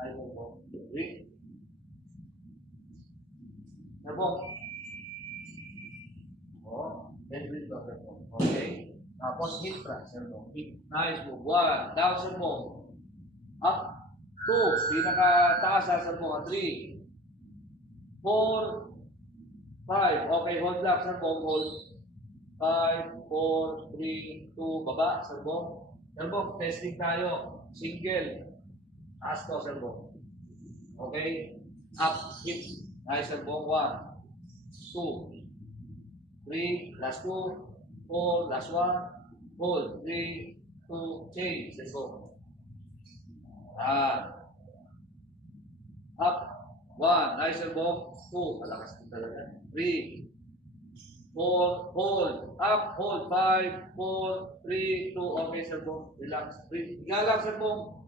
Ay, po. Breathe. Sabong. Oh, then breathe to, sabong. Okay. Tapos hip thrust, sabong. Nice move. 1. Down, sabong. Up. 2. Pinaka-taas na sabong. 3. 4. 5. Okay, hold back, sabong. Hold. 5, 4, 3, 2. Baba, sabong. Sabong, testing tayo. Single. Taas to, sabong. Okay. Up. Hip. Nice, sabong. 1. 2, 3, last 2, 4, last 1, hold, 3, 2, change, let's go. Up, 1, nice elbow, 2, malakas din talaga, 3, 4, hold, up, hold, 5, 4, 3, 2, okay, elbow, relax, breathe, higa lang, elbow,